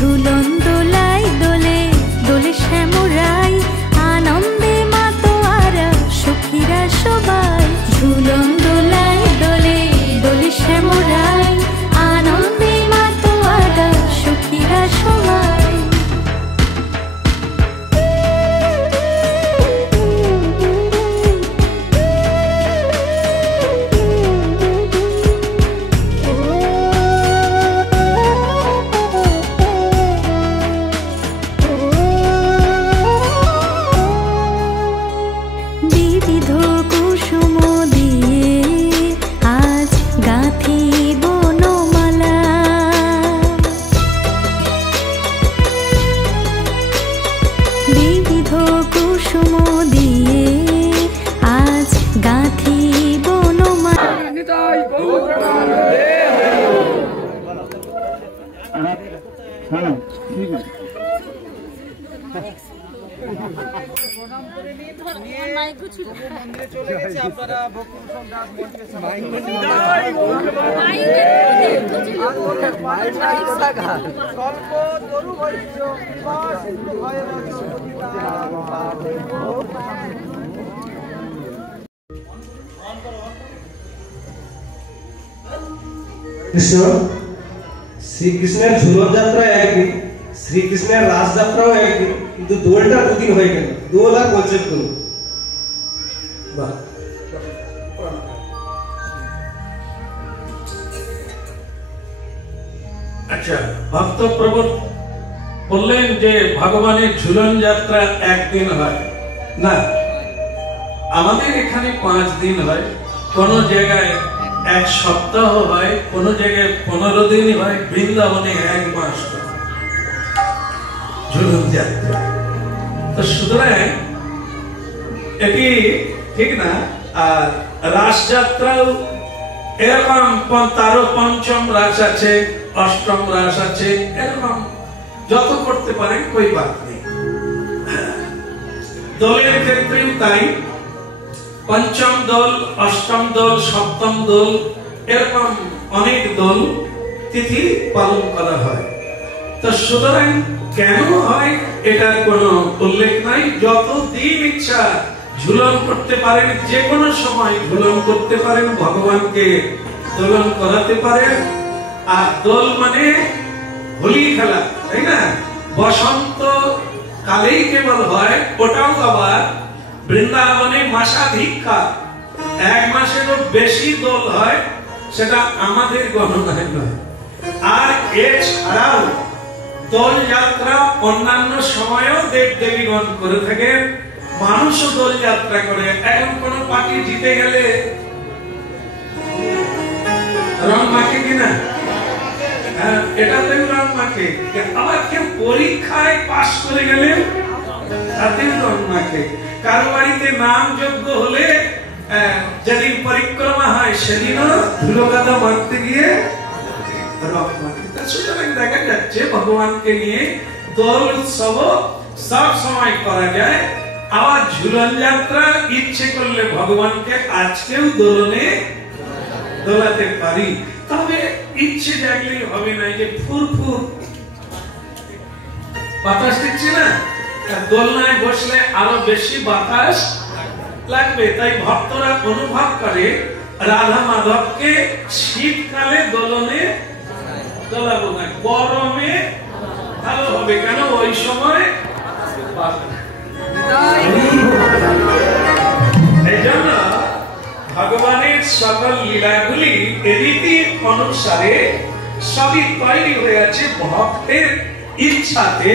ঝুলন দোলাই দোলে দোলে শ্যামরাই, আনন্দে মাতোয়ারা সখীরা সবাই। ঝুলন দোলাই দোলে দোলে শ্যামরাই, আনন্দে মাতোয়ারা সখীরা সবাই। কৃষ্ণ শ্রীকৃষ্ণের ঝুলন যাত্রা একদিন, শ্রীকৃষ্ণের রাস যাত্রাও একদিন, কিন্তু দোলটা দুদিন হয়ে গেল। দোল আর বলছেন দোল। আচ্ছা, ভক্তপ্রভু বললেন যে ভগবানের ঝুলন যাত্রা একদিন হয় না, আমাদের এখানে 5 দিন হয়, কোন জায়গায় 1 সপ্তাহ হয়, কোন জায়গায় 15 দিন হয়, বৃন্দাবনে 1 মাস ঝুলন যাত্রা। তো সুতরাং এটি ঠিক না। আর রাস যাত্রাও এরকম তারও 5ম রাস আছে, 8ম রাস আছে, এরকম যত করতে পারেন কই বাদ নেই। দোলের ক্ষেত্রেও তাই, 5ম দোল, 8ম দোল, 7ম দোল, এরকম অনেক দোল তিথি পালন করা হয়। তো সুতরাং কেন হয় এটার কোনো উল্লেখ নাই। যত দিন ইচ্ছা ঝুলন করতে পারেন, যে কোনো সময় ঝুলন করতে পারেন, ভগবানকে দোলন করাতে পারেন। আর দোল মানে হোলি খেলা, তাই না? বসন্ত কালেই কেবল হয়, ওটাও আবার বৃন্দাবনে মাসাধিক কাল, 1 মাসেরও বেশি দোল হয়, সেটা আমাদের গণনায় নয়। আর এছাড়াও দোল যাত্রা অন্যান্য সময়েও দেব দেবীগণ করে থাকেন, মানুষও দোল যাত্রা করে। এখন কোন পার্টি জিতে গেলে রং মাখে কিনা? এটাতেও রং মাখে। আবার কেউ পরীক্ষায় পাশ করে গেলে তাতেও রং মাখে। কারো বাড়িতে নাম যজ্ঞ হলে যেদিন পরিক্রমা হয় সেদিনও ধুলো কাদা মারতে গিয়ে রং মাখে। সুতরাং দেখা যাচ্ছে ভগবানকে নিয়ে দোল উৎসব সব সময় করা যায়। আবার ঝুলন যাত্রা ইচ্ছে করলে ভগবানকে আজকেও দোলনে দোলাতে পারি, তবে ইচ্ছে জাগলেই হবে না। যে ফুরফুর বাতাস দিচ্ছে না, দোলনায় বসলে আরো বেশি বাতাস লাগবে। তাই ভক্তরা অনুভব করে রাধা মাধবকে শীতকালে দোলনে দোলাবো না, গরমে ভালো হবে। কেন? ওই সময় এই জন্য ভগবানের সকল লীলাগুলি রীতি অনুসারে সবই তৈরি হয়ে আছে ভক্তের ইচ্ছাতে।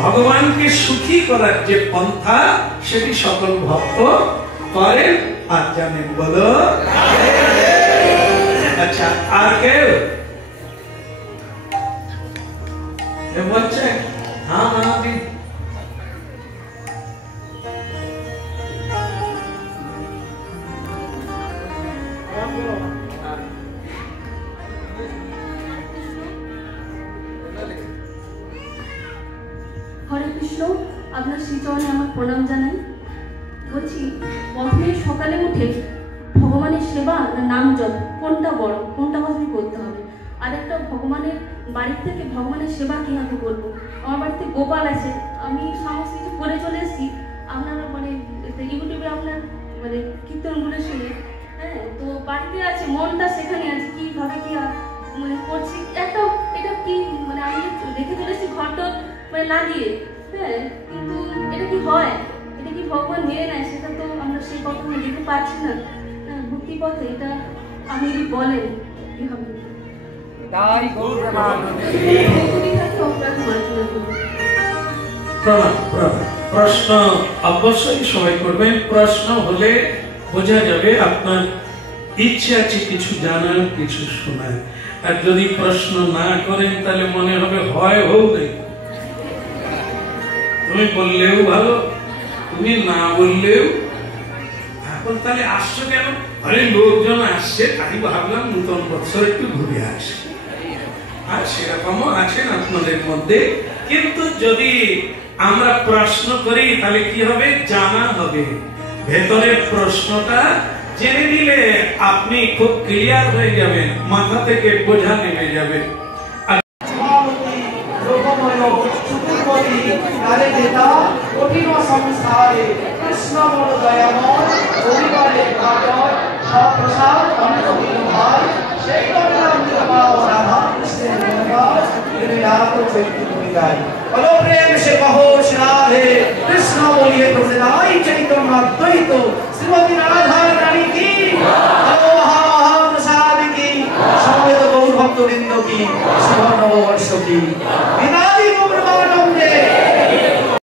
ভগবানকে সুখী করার যে পন্থা, সেটি সকল ভক্ত করেন আর জানেন। বলো আচ্ছা, আর কেউ বলছে? হ্যাঁ মানবী, হরে কৃষ্ণ, আপনার শ্রীচরণে আমার প্রণাম জানাই। বলছি, প্রথমে সকালে উঠে ভগবানের সেবা না নাম জপ, কোনটা বড়, কোনটা আমাদের করতে হবে? আর একটা ভগবানের বাড়ির থেকে ভগবানের সেবা কীভাবে করবো। আমার বাড়িতে গোপাল আছে, আমি সমস্ত কিছু করে চলে এসেছি। আপনারা মানে ইউটিউবে আপনার মানে কীর্তনগুলো শুনে, হ্যাঁ, তো বাড়িতে আছে, মনটা সেখানে আছে, কীভাবে কী মানে করছি একটা, এটা কি মানে আমি রেখে চলে এসেছি ঘরটা মানে লাগিয়ে, হ্যাঁ, কিন্তু এটা কি হয়, এটা কি ভগবান মেনে নেয়, সেটা তো আমরা সেই কথা যেতে পারছি না। হ্যাঁ, ভক্তি পথে এটা আপনি যদি বলেন কীভাবে তাই প্রশ্ন অবশ্যই সবাই করবেন। প্রশ্ন হলে বোঝা যাবে আপনার ইচ্ছে আছে কিছু জানার, কিছু শোনার। আর যদি প্রশ্ন না করেন তাহলে মনে হবে হয় হোক নাই, তুমি বললেও ভালো, তুমি না বললেও। এখন তাহলে আসছো কেন? আরে লোকজন আসছে, তাই ভাবলাম নতুন বছর একটু ঘুরে আসে। আর সেরকমও আছেন আপনাদের মধ্যে। কিন্তু যদি আমরা প্রশ্ন করি তাহলে কি হবে, জানা হবে। ভেতরের প্রশ্নটা জেনে নিলে আপনি খুব ক্লিয়ার হয়ে যাবেন, মাথা থেকে বোঝা নেমে যাবে। बोलो प्रेम से कहो राधे कृष्ण बोलिए प्रभुदाई चैतन्य द्वैत श्रीमती राधा रानी की, बोलो महाप्रसाद की, समवेत गौर भक्तवृंद की, शुभ नववर्ष की।